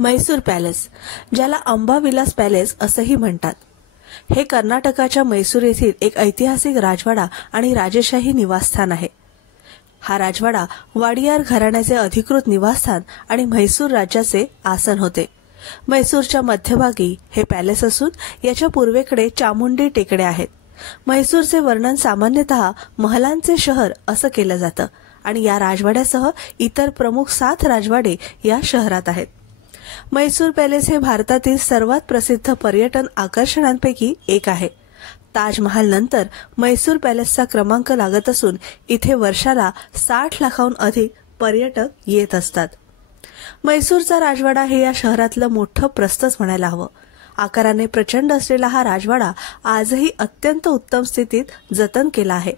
Mysore palace, ज्याला अंबाविलास palace असंही म्हणतात, हे कर्नाटकाच्या म्हैसूर येथील एक ऐतिहासिक राजवाडा आणि राजेशाही निवासस्थान आहे. हा राजवाडा वाडियार घराण्याचे अधिकृत निवासस्थान आणि म्हैसूर राज्याचे आसन होते. म्हैसूरच्या मध्यभागी हे पॅलेस असून याच्या पूर्वेकडे चामुंडी टेकड्या आहेत. म्हैसूरचे वर्णन सामान्यतः महलांचे शहर असं केलं जातं आणि या राजवाड्यासह इतर प्रमुख 7 राजवाडे या शहरात आहेत. म्हैसूर पॅलेस हे भारतातील सर्वात प्रसिद्ध पर्यटन आकर्षणांपैकी एक आहे. ताजमहाल नंतर म्हैसूर पॅलेसचा क्रमांक लागत असून इथे वर्षाला 60 लाखाहून अधिक पर्यटक येत असतात. म्हैसूरचा राजवाडा हे या शहरातलं मोठं प्रस्थच म्हणायला हवं. आकाराने प्रचंड असलेला हा राजवाडा आजही अत्यंत उत्तम स्थितीत जतन केला आहे.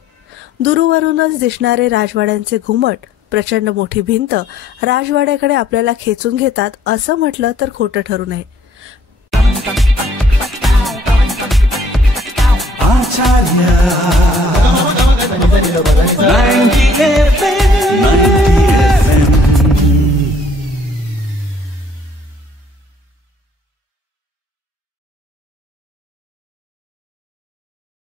दूरवरूनच दिसणारे राजवाड्यांचे घुमट, प्रचंड मोठी भिंत राजवाड्याकडे आपल्याला खेचून घेतात असं म्हटलं तर खोटं ठरू नये. आचार्य 90 FM